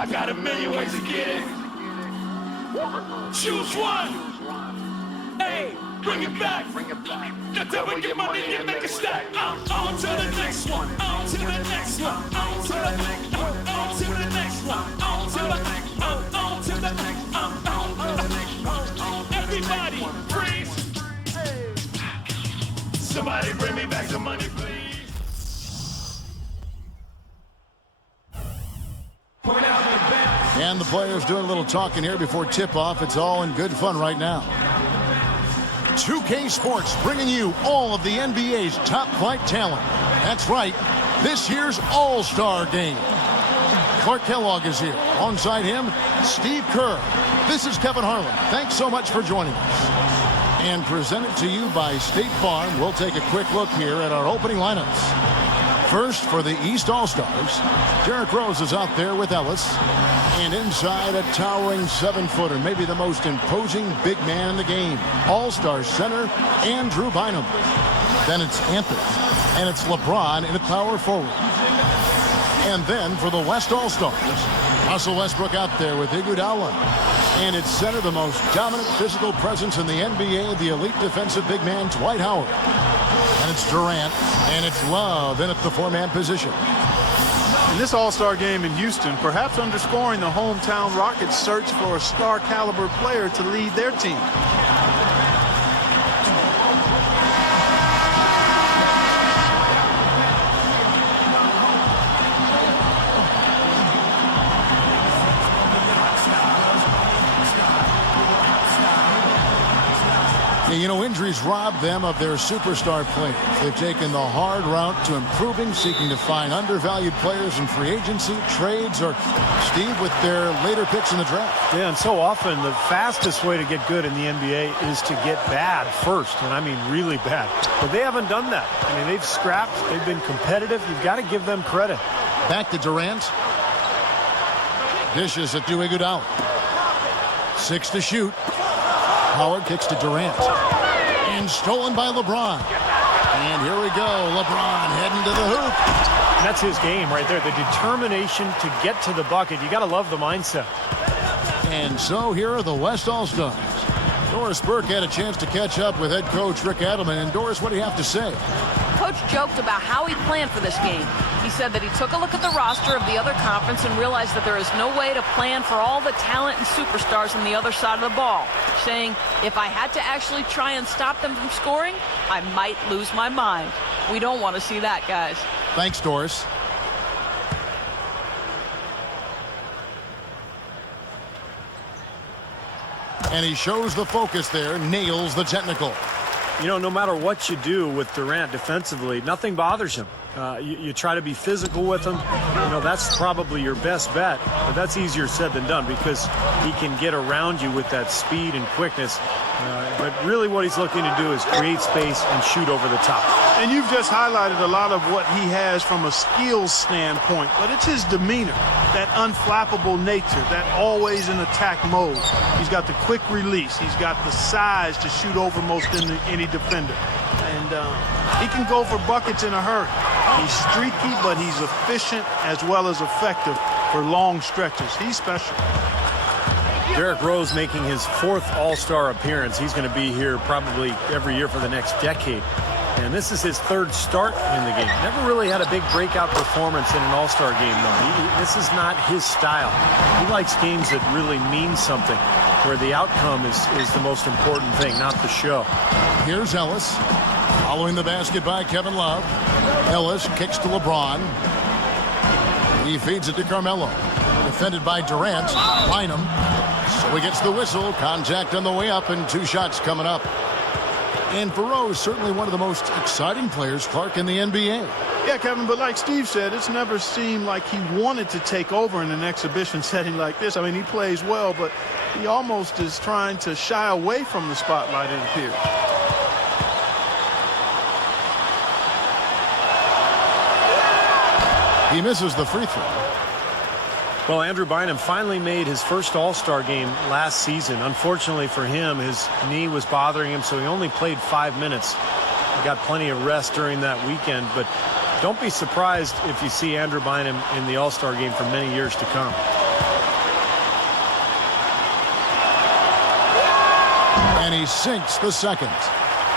I got a million ways to get it. Choose one. Hey, bring it back. Got that we get money and make it stack. On to the next one. On to the next one. On to the next one. On to the next one. On to the next one. On to the next one. Everybody, freeze. Somebody bring me back some money, please. And the players doing a little talking here before tip-off. It's all in good fun right now. 2K Sports bringing you all of the NBA's top flight talent. That's right, this year's All-Star Game. Clark Kellogg is here. Alongside him, Steve Kerr. This is Kevin Harlan. Thanks so much for joining us. And presented to you by State Farm, we'll take a quick look here at our opening lineups. First, for the East All-Stars, Derrick Rose is out there with Ellis. And inside, a towering 7-footer, maybe the most imposing big man in the game. All-Star center, Andrew Bynum. Then it's Anthony, and it's LeBron in a power forward. And then for the West All-Stars, Russell Westbrook out there with Iguodala. And it's center, the most dominant physical presence in the NBA, the elite defensive big man, Dwight Howard. And it's Durant, and it's Love in at the four-man position. In this All-Star game in Houston, perhaps underscoring the hometown Rockets' search for a star-caliber player to lead their team. You know, injuries rob them of their superstar players. They've taken the hard route to improving, seeking to find undervalued players in free agency, trades, or, Steve, with their later picks in the draft. Yeah, and so often the fastest way to get good in the NBA is to get bad first, and I mean really bad. But they haven't done that. I mean, they've scrapped, they've been competitive. You've got to give them credit. Back to Durant. Dishes it to Iguodala. 6 to shoot. Howard kicks to Durant. And stolen by LeBron. And here we go. LeBron heading to the hoop. That's his game right there. The determination to get to the bucket. You got to love the mindset. And so here are the West All-Stars. Doris Burke had a chance to catch up with head coach Rick Adelman. And Doris, what do you have to say? Coach joked about how he planned for this game. He said that he took a look at the roster of the other conference and realized that there is no way to plan for all the talent and superstars on the other side of the ball, saying, if I had to actually try and stop them from scoring, I might lose my mind. We don't want to see that, guys. Thanks, Doris. And he shows the focus there, nails the technical. You know, no matter what you do with Durant defensively, nothing bothers him. You try to be physical with him. You know, that's probably your best bet. But that's easier said than done because he can get around you with that speed and quickness. But really what he's looking to do is create space and shoot over the top. And you've just highlighted a lot of what he has from a skills standpoint. But it's his demeanor, that unflappable nature, that always in attack mode. He's got the quick release. He's got the size to shoot over most any defender. And he can go for buckets in a hurry. He's streaky, but he's efficient as well as effective for long stretches. He's special. Derrick Rose making his 4th All-Star appearance. He's going to be here probably every year for the next decade. And this is his 3rd start in the game. Never really had a big breakout performance in an All-Star game, though. This is not his style. He likes games that really mean something, where the outcome is the most important thing, not the show. Here's Ellis. Following the basket by Kevin Love. Ellis kicks to LeBron. He feeds it to Carmelo. Defended by Durant. Bynum. So he gets the whistle. Contact on the way up and 2 shots coming up. And for Rose, certainly one of the most exciting players, Clark, in the NBA. Yeah, Kevin, but like Steve said, it's never seemed like he wanted to take over in an exhibition setting like this. I mean, he plays well, but he almost is trying to shy away from the spotlight, it appears. He misses the free throw. Well, Andrew Bynum finally made his first All-Star game last season. Unfortunately for him, his knee was bothering him, so he only played 5 minutes. He got plenty of rest during that weekend, but don't be surprised if you see Andrew Bynum in the All-Star game for many years to come. And he sinks the second.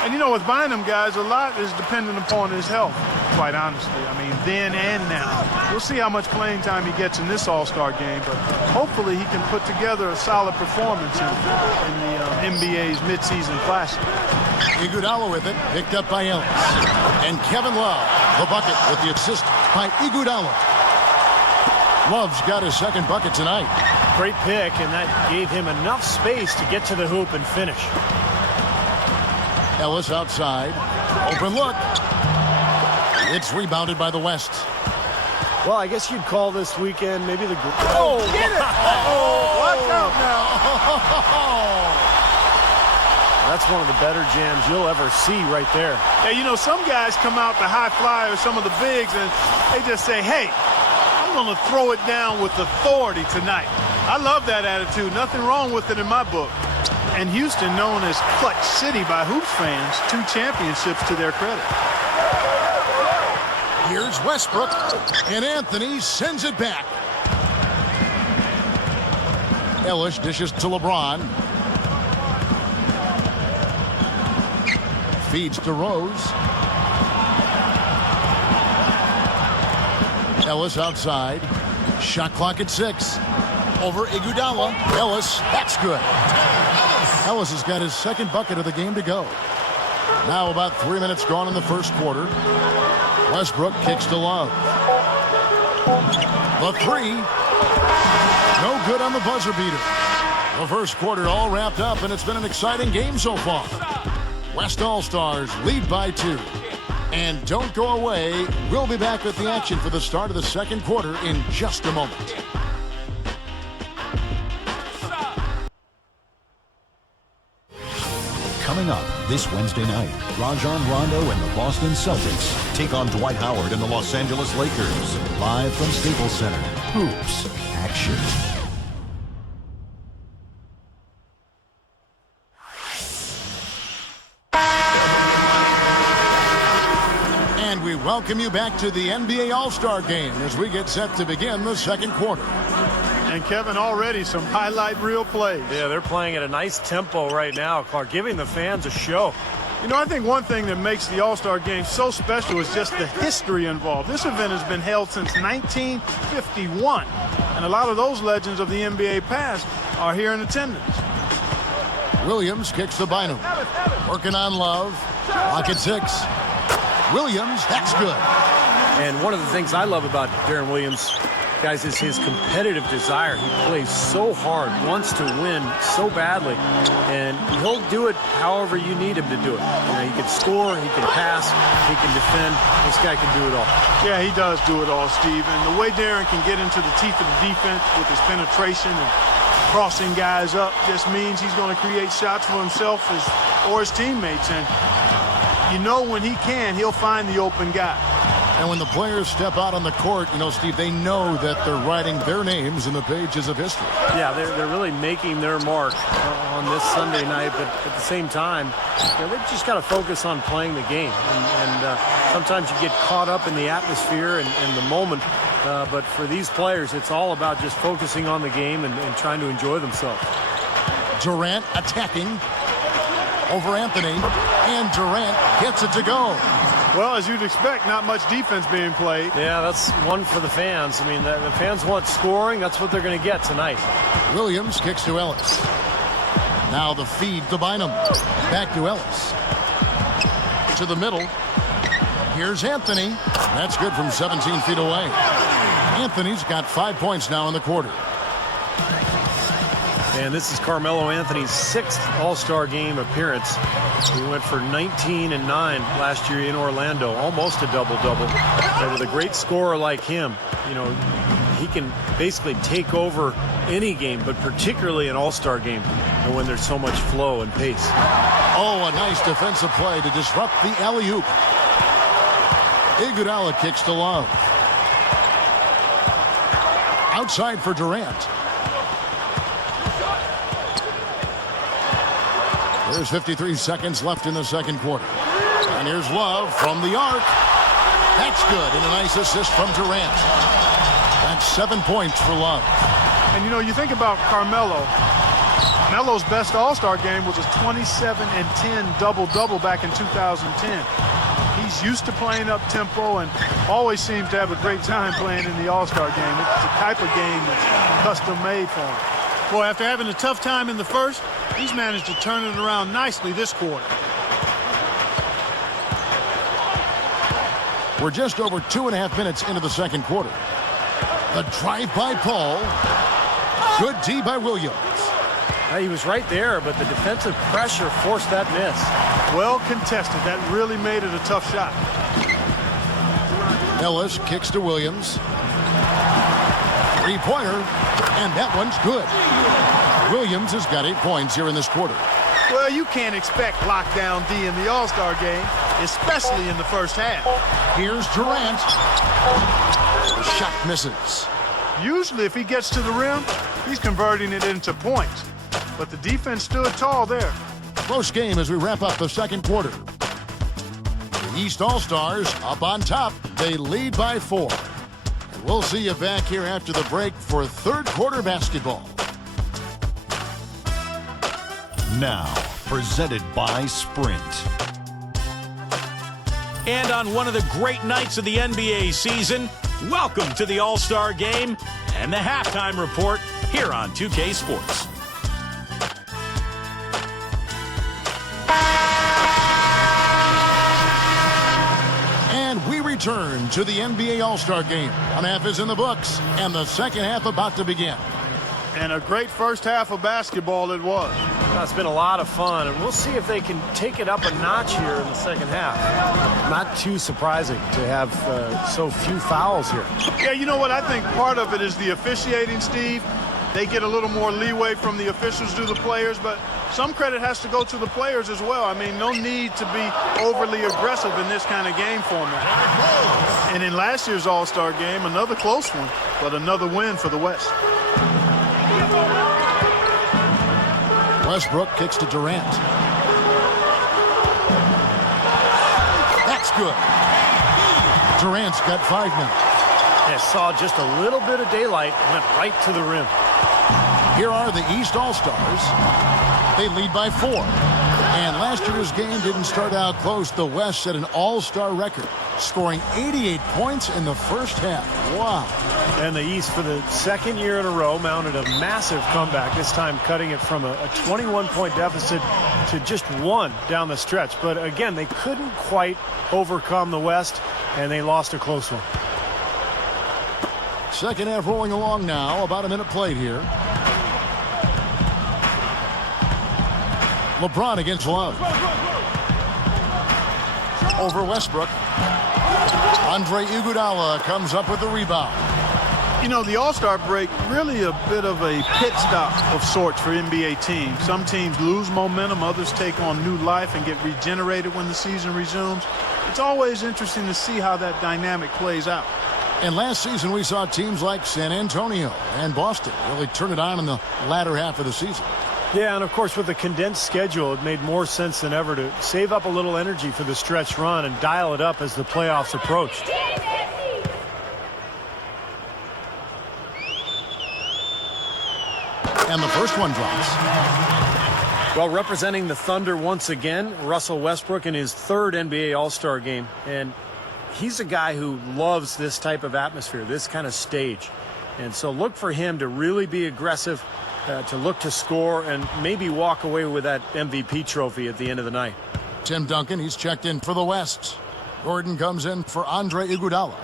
And you know, with Bynum, guys, a lot is dependent upon his health, quite honestly. I mean, then and now. We'll see how much playing time he gets in this All-Star game, but hopefully he can put together a solid performance in the NBA's midseason classic. Iguodala with it, picked up by Ellis. And Kevin Love, the bucket with the assist by Iguodala. Love's got his second bucket tonight. Great pick, and that gave him enough space to get to the hoop and finish. Ellis outside. Open look. It's rebounded by the West. Well, I guess you'd call this weekend maybe the... Oh, get it! Watch out now. That's one of the better jams you'll ever see right there. Hey, you know, some guys come out the high flyers, some of the bigs, and they just say, hey, I'm going to throw it down with authority tonight. I love that attitude. Nothing wrong with it in my book. And Houston, known as Clutch City by Hoops fans, 2 championships to their credit. Here's Westbrook, and Anthony sends it back. Ellis dishes to LeBron. Feeds to Rose. Ellis outside. Shot clock at 6. Over Iguodala. Ellis, that's good. Ellis has got his second bucket of the game to go. Now about 3 minutes gone in the first quarter. Westbrook kicks to Love. The 3. No good on the buzzer beater. The first quarter all wrapped up, and it's been an exciting game so far. West All-Stars lead by 2. And don't go away. We'll be back with the action for the start of the second quarter in just a moment. Coming up this Wednesday night, Rajon Rondo and the Boston Celtics take on Dwight Howard and the Los Angeles Lakers. Live from Staples Center, Hoops Action. And we welcome you back to the NBA All-Star Game as we get set to begin the second quarter. And Kevin, already some highlight reel plays. Yeah, they're playing at a nice tempo right now, Clark, giving the fans a show. You know, I think one thing that makes the All-Star Game so special is just the history involved. This event has been held since 1951, and a lot of those legends of the NBA past are here in attendance. Williams kicks to Bynum. Working on Love. Clock at 6. Williams, that's good. And one of the things I love about Deron Williams, guys, is his competitive desire. He plays so hard, wants to win so badly, and he'll do it however you need him to do it. You know, he can score, he can pass, he can defend. This guy can do it all. Yeah, he does do it all, Steve. And the way Deron can get into the teeth of the defense with his penetration and crossing guys up just means he's going to create shots for himself or his teammates. And you know, when he can, he'll find the open guy. And when the players step out on the court, you know, Steve, they know that they're writing their names in the pages of history. Yeah, they're really making their mark on this Sunday night, but at the same time, you know, they've just got to focus on playing the game. And sometimes you get caught up in the atmosphere and the moment, but for these players, it's all about just focusing on the game and trying to enjoy themselves. Durant attacking over Anthony, and Durant gets it to go. Well, as you'd expect, not much defense being played. Yeah, that's one for the fans. I mean, the fans want scoring. That's what they're going to get tonight. Williams kicks to Ellis. Now the feed to Bynum. Back to Ellis. To the middle. Here's Anthony. That's good from 17 feet away. Anthony's got 5 points now in the quarter. And this is Carmelo Anthony's 6th All-Star Game appearance. He went for 19 and 9 last year in Orlando, almost a double-double. And with a great scorer like him, you know, he can basically take over any game, but particularly an All-Star game when there's so much flow and pace. Oh, a nice defensive play to disrupt the alley-oop. Iguodala kicks to Love. Outside for Durant. There's 53 seconds left in the second quarter. And here's Love from the arc. That's good, and a nice assist from Durant. That's 7 points for Love. And, you know, you think about Carmelo. Melo's best All-Star game was a 27-10 double-double back in 2010. He's used to playing up-tempo and always seems to have a great time playing in the All-Star game. It's the type of game that's custom-made for him. Well, after having a tough time in the first, he's managed to turn it around nicely this quarter. We're just over 2.5 minutes into the second quarter. The drive by Paul. Good D by Williams. He was right there, but the defensive pressure forced that miss. Well contested. That really made it a tough shot. Ellis kicks to Williams. Three-pointer, and that one's good. Williams has got 8 points here in this quarter. Well, you can't expect lockdown D in the All-Star game, especially in the first half. Here's Durant. The shot misses. Usually, if he gets to the rim, he's converting it into points. But the defense stood tall there. Close game as we wrap up the second quarter. The East All-Stars up on top. They lead by 4. And we'll see you back here after the break for third quarter basketball. Now, presented by Sprint. And on one of the great nights of the NBA season, welcome to the All-Star Game and the halftime report here on 2K Sports. And we return to the NBA All-Star Game. One half is in the books, and the second half about to begin. And a great first half of basketball it was. It's been a lot of fun, and we'll see if they can take it up a notch here in the second half. Not too surprising to have so few fouls here. Yeah, you know what? I think part of it is the officiating, Steve. They get a little more leeway from the officials to the players, but some credit has to go to the players as well. I mean, no need to be overly aggressive in this kind of game format. And in last year's All-Star game, another close one, but another win for the West. Westbrook kicks to Durant. That's good. Durant's got 5 minutes. And saw just a little bit of daylight and went right to the rim. Here are the East All-Stars. They lead by 4. And last year's game didn't start out close. The West set an All-Star record, scoring 88 points in the first half. Wow. And the East, for the second year in a row, mounted a massive comeback, this time cutting it from a 21-point deficit to just 1 down the stretch. But again, they couldn't quite overcome the West, and they lost a close one. Second half rolling along now. About a minute played here. LeBron against Love. Over Westbrook. Andre Iguodala comes up with the rebound. You know, the All-Star break, really a bit of a pit stop of sorts for NBA teams. Some teams lose momentum, others take on new life and get regenerated when the season resumes. It's always interesting to see how that dynamic plays out. And last season we saw teams like San Antonio and Boston really turn it on in the latter half of the season. Yeah, and of course with the condensed schedule, it made more sense than ever to save up a little energy for the stretch run and dial it up as the playoffs approached. And the first one drops. Well, representing the Thunder once again, Russell Westbrook in his third NBA All-Star game. And he's a guy who loves this type of atmosphere, this kind of stage. And so look for him to really be aggressive, to look to score, and maybe walk away with that MVP trophy at the end of the night. Tim Duncan, he's checked in for the West. Gordon comes in for Andre Iguodala.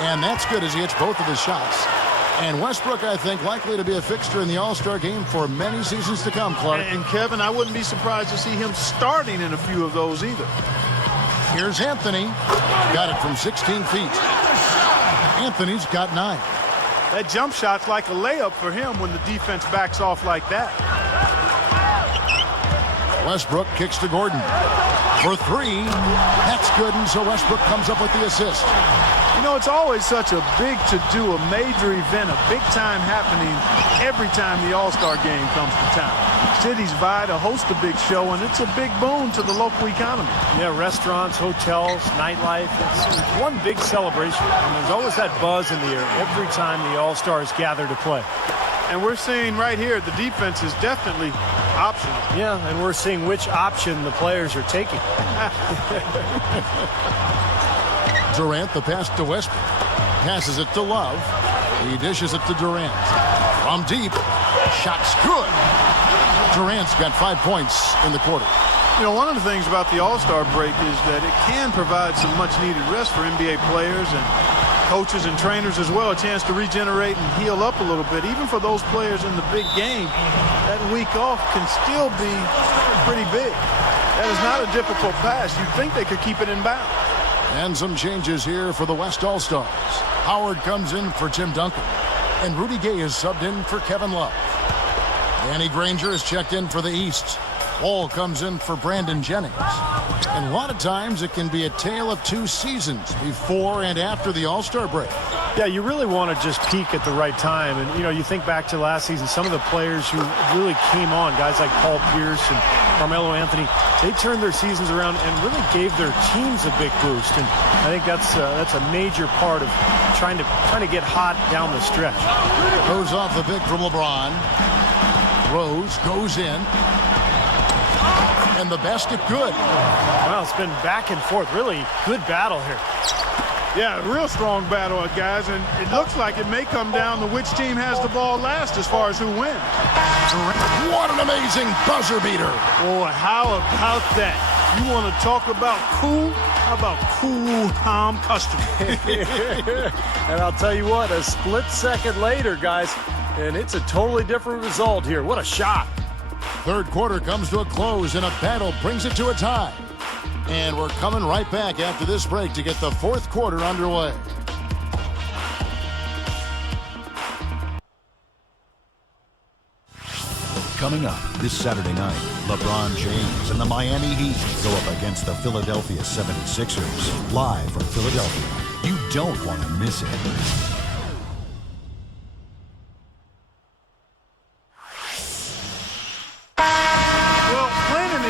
And that's good as he hits both of his shots. And Westbrook, I think, likely to be a fixture in the All-Star game for many seasons to come, Clark. And Kevin, I wouldn't be surprised to see him starting in a few of those either. Here's Anthony. Got it from 16 feet. Anthony's got 9. That jump shot's like a layup for him when the defense backs off like that. Westbrook kicks to Gordon for 3. That's good, and so Westbrook comes up with the assist. You know, it's always such a big to-do, a major event, a big time happening every time the All-Star game comes to town. Cities vie to host a big show, and it's a big boon to the local economy. Yeah, restaurants, hotels, nightlife, it's one big celebration. And there's always that buzz in the air every time the All-Stars gather to play. And we're seeing right here the defense is definitely optional. Yeah, and we're seeing which option the players are taking. Durant, the pass to Westbrook. Passes it to Love. He dishes it to Durant. From deep. Shot's good. Durant's got 5 points in the quarter. You know, one of the things about the All-Star break is that it can provide some much-needed rest for NBA players and coaches and trainers as well, a chance to regenerate and heal up a little bit. Even for those players in the big game, that week off can still be pretty big. That is not a difficult pass. You'd think they could keep it in bounds. And some changes here for the West All-Stars. Howard comes in for Tim Duncan. And Rudy Gay is subbed in for Kevin Love. Danny Granger is checked in for the East. Wall comes in for Brandon Jennings. And a lot of times it can be a tale of 2 seasons before and after the All-Star break. Yeah, you really want to just peak at the right time. And, you know, you think back to last season, some of the players who really came on, guys like Paul Pierce and Carmelo Anthony, they turned their seasons around and really gave their teams a big boost. And I think that's a major part of trying to get hot down the stretch. Goes off the pick from LeBron. Rose goes in. And the basket good. Well, it's been back and forth. Really good battle here. Yeah, real strong battle, guys, and it looks like it may come down to which team has the ball last as far as who wins. What an amazing buzzer beater. Boy, how about that? You want to talk about cool? How about cool, calm customer? And I'll tell you what, a split second later, guys, and it's a totally different result here. What a shot. Third quarter comes to a close, and a battle brings it to a tie. And we're coming right back after this break to get the fourth quarter underway. Coming up this Saturday night, LeBron James and the Miami Heat go up against the Philadelphia 76ers. Live from Philadelphia. You don't want to miss it.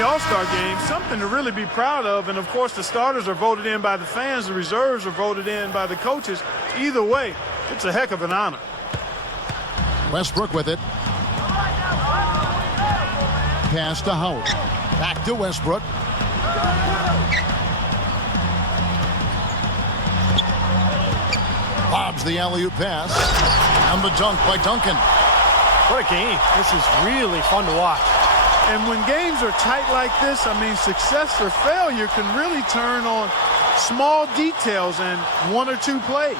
All-Star game, something to really be proud of, and of course the starters are voted in by the fans, the reserves are voted in by the coaches. Either way, it's a heck of an honor. Westbrook with it. Pass to Howard. Back to Westbrook. Lobs the alley-oop pass. And the dunk by Duncan. What a game. This is really fun to watch. And when games are tight like this, I mean, success or failure can really turn on small details and 1 or 2 plays.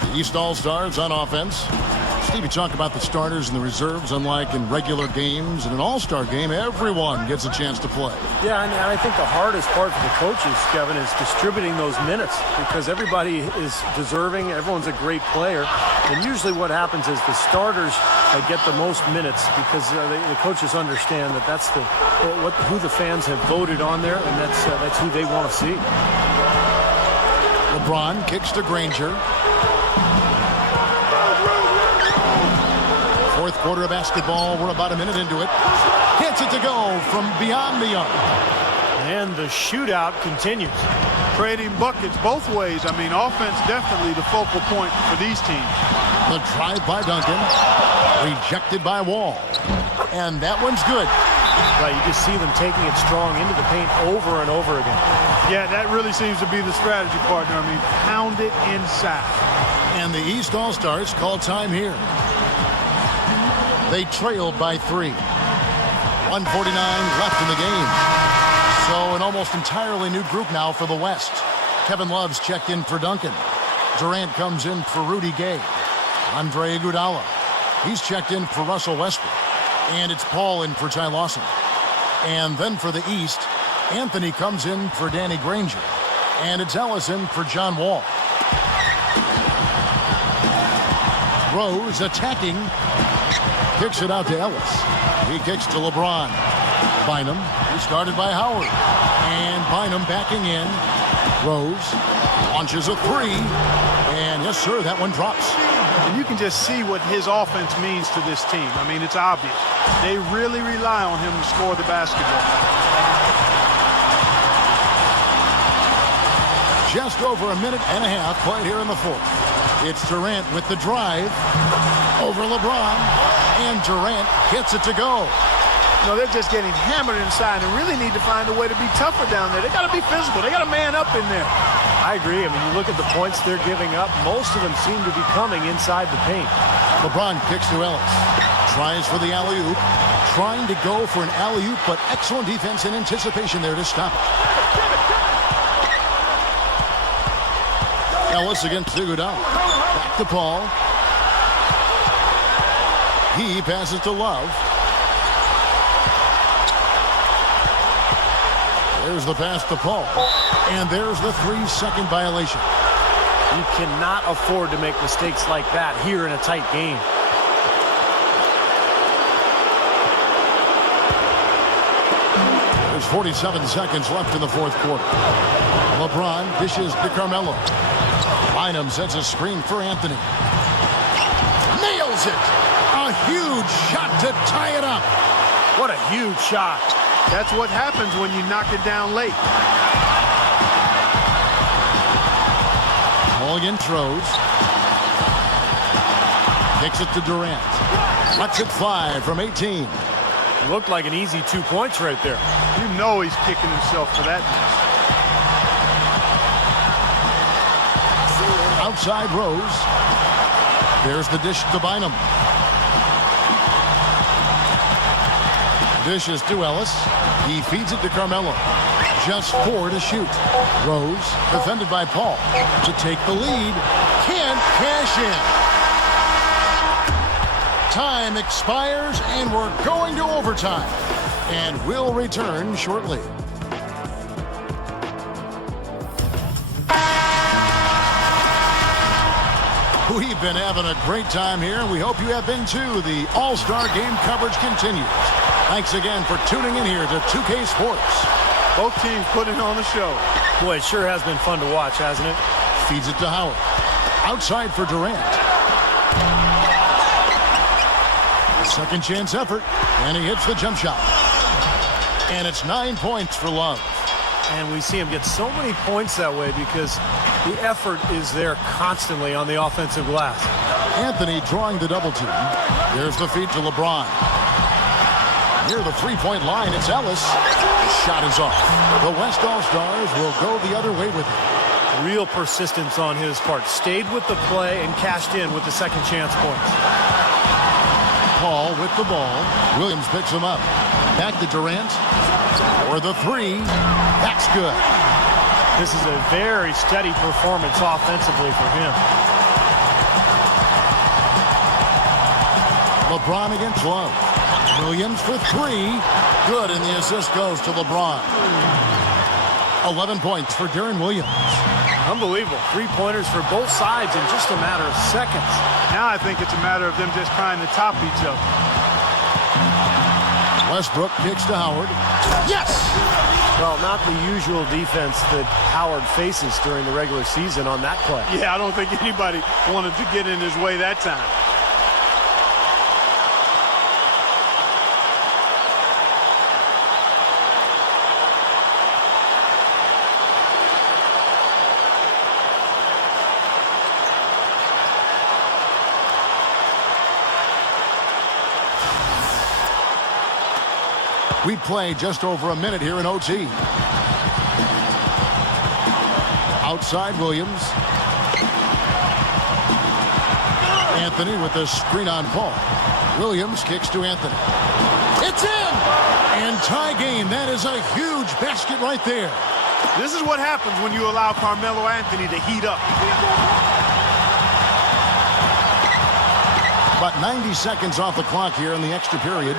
The East All-Stars on offense. Stevie, talk about the starters and the reserves. Unlike in regular games, in an all-star game, everyone gets a chance to play. Yeah, and I think the hardest part for the coaches, Kevin, is distributing those minutes because everybody is deserving. Everyone's a great player. And usually what happens is the starters get the most minutes because the coaches understand that that's who the fans have voted on there, and that's who they want to see. LeBron kicks to Granger. Fourth quarter of basketball. We're about a minute into it. Hits it to go from beyond the arc. And the shootout continues. Trading buckets both ways. I mean, offense definitely the focal point for these teams. The drive by Duncan. Rejected by Wall. And that one's good. Right, you just see them taking it strong into the paint over and over again. Yeah, that really seems to be the strategy, partner. I mean, pound it inside. And the East All-Stars call time here. They trailed by 3. 1:49 left in the game. So an almost entirely new group now for the West. Kevin Love's checked in for Duncan. Durant comes in for Rudy Gay. Andre Iguodala. He's checked in for Russell Westbrook. And it's Paul in for Ty Lawson. And then for the East, Anthony comes in for Danny Granger. And it's Ellis in for John Wall. Rose attacking. Kicks it out to Ellis. He kicks to LeBron. Bynum, who started by Howard. And Bynum backing in. Rose launches a 3. And yes, sir, that one drops. And you can just see what his offense means to this team. I mean, it's obvious. They really rely on him to score the basketball. Just over a minute and a half played here in the fourth. It's Durant with the drive over LeBron, and Durant gets it to go. You know, they're just getting hammered inside and really need to find a way to be tougher down there. They got to be physical. They got to man up in there. I agree. I mean, you look at the points they're giving up, most of them seem to be coming inside the paint. LeBron kicks to Ellis. Tries for the alley-oop. Trying to go for an alley-oop, but excellent defense and anticipation there to stop it. Ellis against Iguodala. Back to Paul. He passes to Love. There's the pass to Paul. And there's the 3-second violation. You cannot afford to make mistakes like that here in a tight game. There's 47 seconds left in the fourth quarter. LeBron dishes to Carmelo. Bynum sets a screen for Anthony. Nails it! A huge shot to tie it up. What a huge shot. That's what happens when you knock it down late. Mulligan throws. Kicks it to Durant. Lets it fly from 18. It looked like an easy 2 points right there. You know he's kicking himself for that mess. Outside Rose. There's the dish to Bynum. Dishes to Ellis. He feeds it to Carmelo. Just 4 to shoot. Rose, defended by Paul, to take the lead. Can't cash in. Time expires, and we're going to overtime. And we'll return shortly. We've been having a great time here, and we hope you have been too. The All-Star Game coverage continues. Thanks again for tuning in here to 2K Sports. Both teams putting on a show. Boy, it sure has been fun to watch, hasn't it? Feeds it to Howard. Outside for Durant. Second chance effort, and he hits the jump shot. And it's 9 points for Love. And we see him get so many points that way because the effort is there constantly on the offensive glass. Anthony drawing the double team. There's the feed to LeBron. Near the three-point line, it's Ellis. The shot is off. The West All-Stars will go the other way with it. Real persistence on his part. Stayed with the play and cashed in with the second chance points. Paul with the ball. Williams picks him up. Back to Durant. For the three. That's good. This is a very steady performance offensively for him. LeBron against Love. Williams for three. Good, and the assist goes to LeBron. 11 points for Deron Williams. Unbelievable. Three-pointers for both sides in just a matter of seconds. Now I think it's a matter of them just trying to top each other. Westbrook kicks to Howard. Yes! Well, not the usual defense that Howard faces during the regular season on that play. Yeah, I don't think anybody wanted to get in his way that time. We play just over a minute here in OT. Outside Williams. Anthony with the screen on Paul. Williams kicks to Anthony. It's in! And tie game. That is a huge basket right there. This is what happens when you allow Carmelo Anthony to heat up. About 90 seconds off the clock here in the extra period.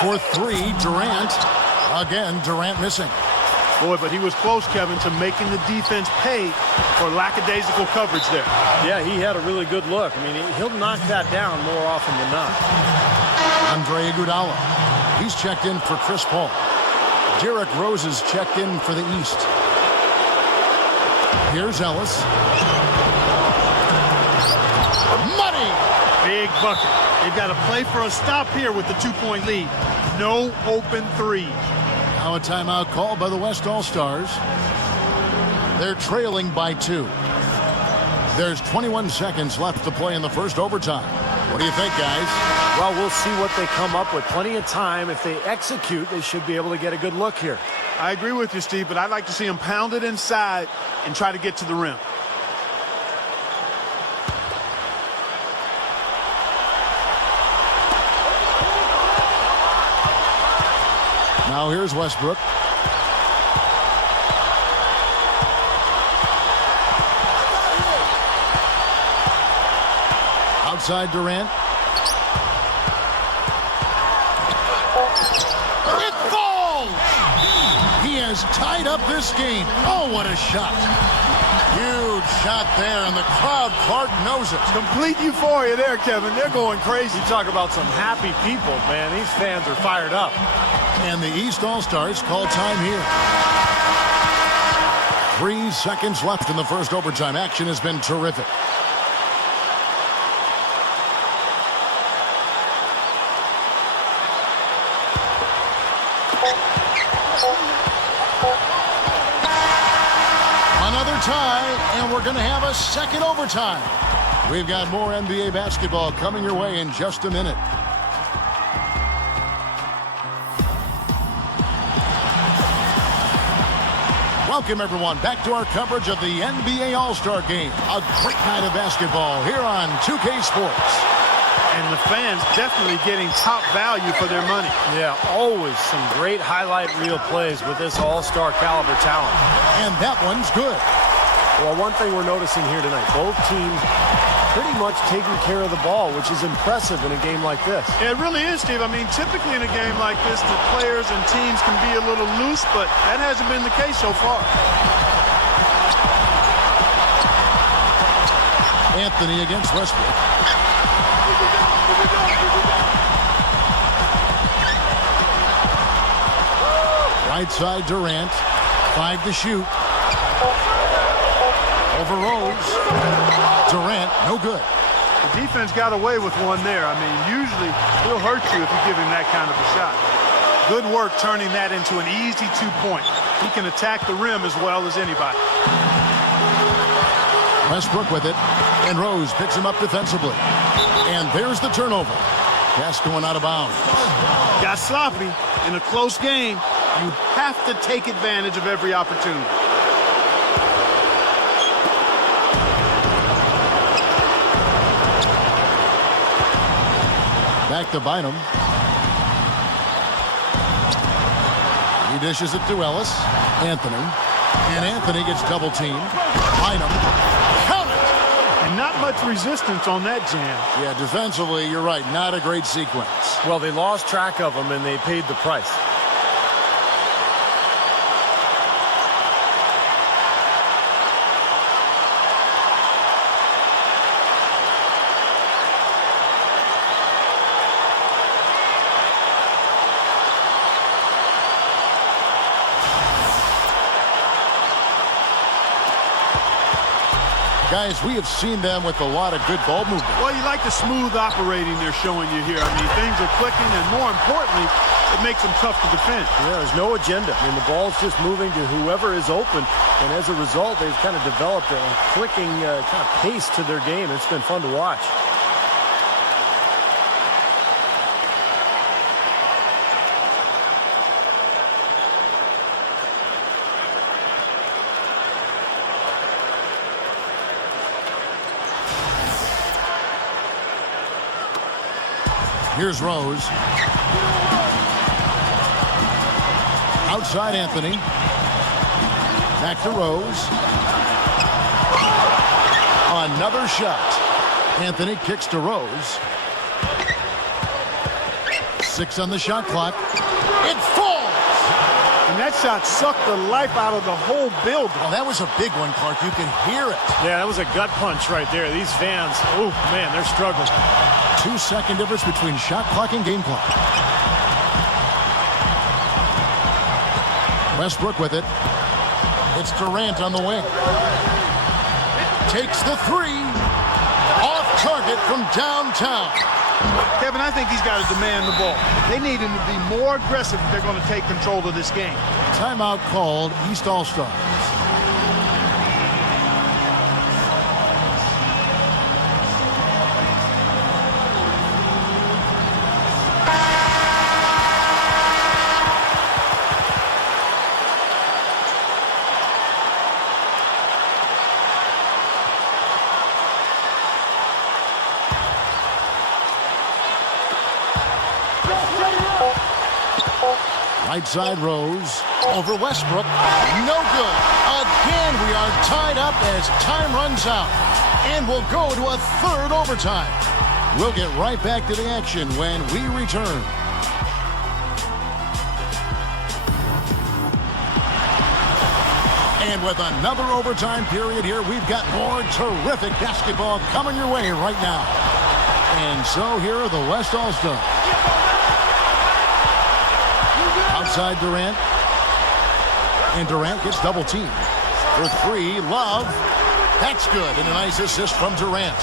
For three, Durant. Again, Durant missing. Boy, but he was close, Kevin, to making the defense pay for lackadaisical coverage there. Yeah, he had a really good look. I mean, he'll knock that down more often than not. Andre Iguodala. He's checked in for Chris Paul. Derrick Rose is checked in for the East. Here's Ellis. Money! big bucket. They've got to play for a stop here with the 2-point lead. No open threes. Now a timeout called by the West All-Stars. They're trailing by 2. There's 21 seconds left to play in the first overtime. What do you think, guys? Well, we'll see what they come up with. Plenty of time. If they execute, they should be able to get a good look here. I agree with you, Steve, but I'd like to see them pound it inside and try to get to the rim. Now here's Westbrook. Outside Durant. It falls! He has tied up this game. Oh, what a shot. Huge shot there, and the crowd, Clark, knows it. Complete euphoria there, Kevin. They're going crazy. You talk about some happy people, man. These fans are fired up. And the East All-Stars call time here. 3 seconds left in the first overtime. Action has been terrific. Another tie, and we're going to have a second overtime. We've got more NBA basketball coming your way in just a minute. Welcome, everyone, back to our coverage of the NBA All-Star Game. A great night of basketball here on 2K Sports. And the fans definitely getting top value for their money. Yeah, always some great highlight reel plays with this all-star caliber talent. And that one's good. Well, one thing we're noticing here tonight, both teams pretty much taking care of the ball, which is impressive in a game like this. Yeah, it really is, Steve. I mean, typically in a game like this, the players and teams can be a little loose, but that hasn't been the case so far. Anthony against Westbrook. Right side Durant. 5 to shoot. Over Rose. Durant, no good. The defense got away with one there. I mean, usually he'll hurt you if you give him that kind of a shot. Good work turning that into an easy 2-point. He can attack the rim as well as anybody. Westbrook with it, and Rose picks him up defensively. And there's the turnover. Pass going out of bounds. Got sloppy in a close game. You have to take advantage of every opportunity. Back to Bynum. He dishes it to Ellis. Anthony. And Anthony gets double teamed. Bynum. Count it! And not much resistance on that jam. Yeah, defensively, you're right. Not a great sequence. Well, they lost track of him, and they paid the price. Guys, we have seen them with a lot of good ball movement. Well, you like the smooth operating they're showing you here. I mean, things are clicking, and more importantly, it makes them tough to defend. Yeah, there's no agenda. I mean, the ball's just moving to whoever is open, and as a result, they've kind of developed a clicking kind of pace to their game. It's been fun to watch. Here's Rose. Outside Anthony. Back to Rose. Another shot. Anthony kicks to Rose. 6 on the shot clock. It falls! And that shot sucked the life out of the whole building. Oh, that was a big one, Clark. You can hear it. Yeah, that was a gut punch right there. These fans, oh, man, they're struggling. 2-second difference between shot clock and game clock. Westbrook with it. It's Durant on the wing. Takes the 3. Off target from downtown. Kevin, I think he's got to demand the ball. They need him to be more aggressive if they're going to take control of this game. Timeout called, East All-Stars. Right side Rose over Westbrook. No good. Again, we are tied up as time runs out. And we'll go to a third overtime. We'll get right back to the action when we return. And with another overtime period here, we've got more terrific basketball coming your way right now. And so here are the West All-Stars. Outside Durant. And Durant gets double teamed. For three, Love. That's good. And a nice assist from Durant.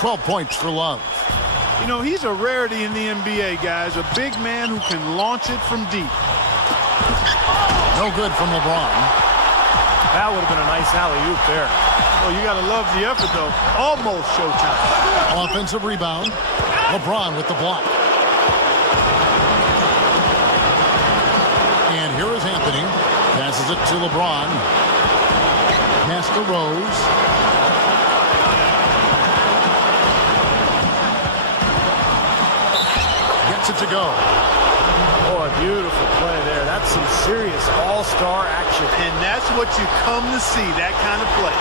12 points for Love. You know, he's a rarity in the NBA, guys. A big man who can launch it from deep. No good from LeBron. That would have been a nice alley-oop there. Oh, you got to love the effort, though. Almost showtime. Offensive rebound. LeBron with the block. And here is Anthony. Passes it to LeBron. Pass to Rose. Gets it to go. Oh, a beautiful play there. That's some serious all-star action. And that's what you come to see, that kind of play.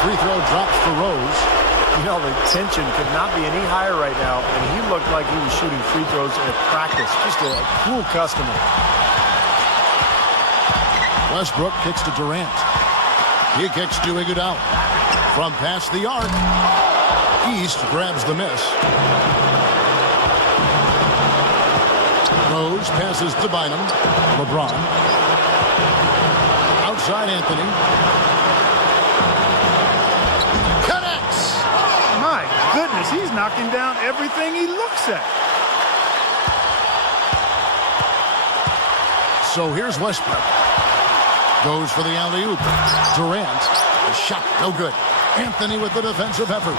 Free throw drops for Rose. You know, the tension could not be any higher right now, and he looked like he was shooting free throws at practice. Just a cool customer. Westbrook kicks to Durant. He kicks to Iguodala. From past the arc, East grabs the miss. Rose passes to Bynum. LeBron. Outside Anthony. My goodness, he's knocking down everything he looks at. So here's Westbrook. Goes for the alley-oop. Durant. The shot, no good. Anthony with the defensive effort.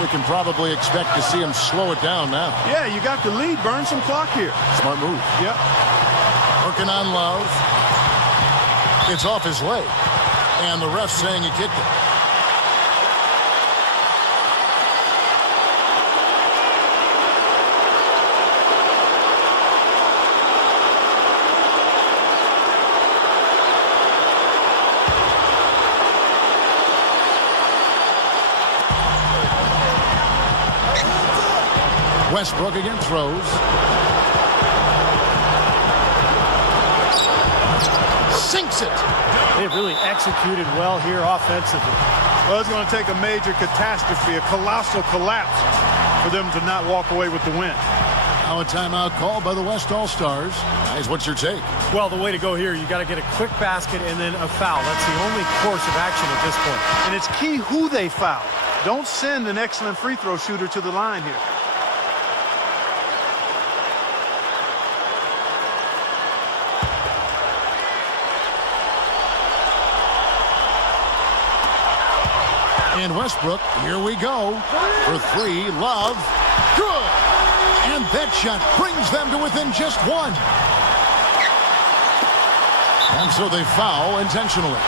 We can probably expect to see him slow it down now. Yeah, you got the lead. Burn some clock here. Smart move. Yep. Working on Love. It's off his leg. And the ref saying he kicked it. Westbrook against Rose. Sinks it. They've really executed well here offensively. Well, it's going to take a major catastrophe, a colossal collapse for them to not walk away with the win. Now a timeout called by the West All-Stars. Guys, what's your take? Well, the way to go here, you got to get a quick basket and then a foul. That's the only course of action at this point. And it's key who they foul. Don't send an excellent free throw shooter to the line here. And Westbrook, here we go. For three, Love. Good. And that shot brings them to within just one. And so they foul intentionally.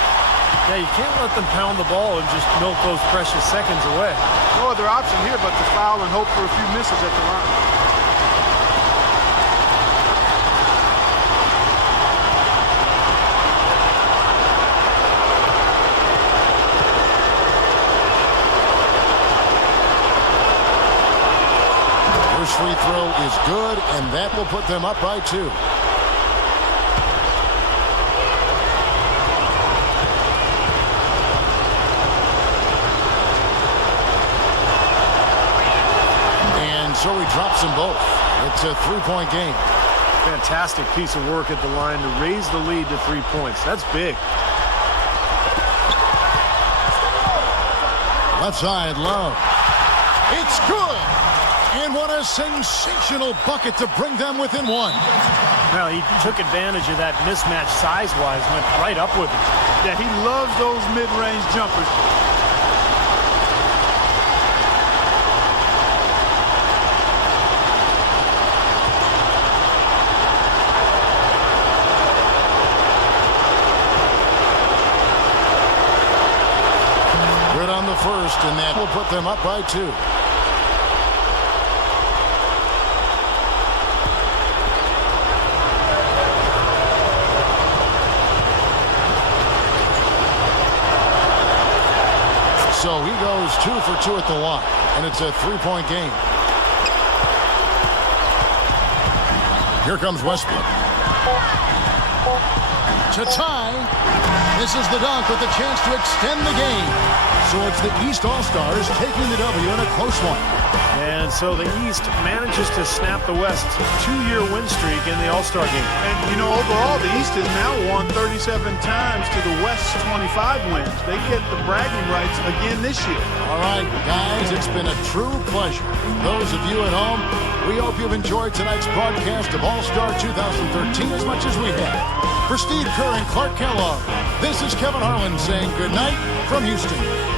Yeah, you can't let them pound the ball and just milk those precious seconds away. No other option here but to foul and hope for a few misses at the line. First free throw is good, and that will put them up by 2. so he drops them both. It's a three-point game. Fantastic piece of work at the line to raise the lead to 3 points. That's big. Left side, Love. It's good. And what a sensational bucket to bring them within one. Well, he took advantage of that mismatch size-wise, went right up with it. Yeah, he loves those mid-range jumpers. Good on the first, and that will put them up by 2. So he goes 2 for 2 at the line, and it's a three-point game. Here comes Westbrook. To tie. This is the dunk with a chance to extend the game. So it's the East All-Stars taking the W in a close one. And so the East manages to snap the West's 2-year win streak in the All-Star game. And, you know, overall, the East has now won 37 times to the West's 25 wins. They get the bragging rights again this year. All right, guys, it's been a true pleasure. Those of you at home, we hope you've enjoyed tonight's broadcast of All-Star 2013 as much as we have. For Steve Kerr and Clark Kellogg, this is Kevin Harlan saying good night from Houston.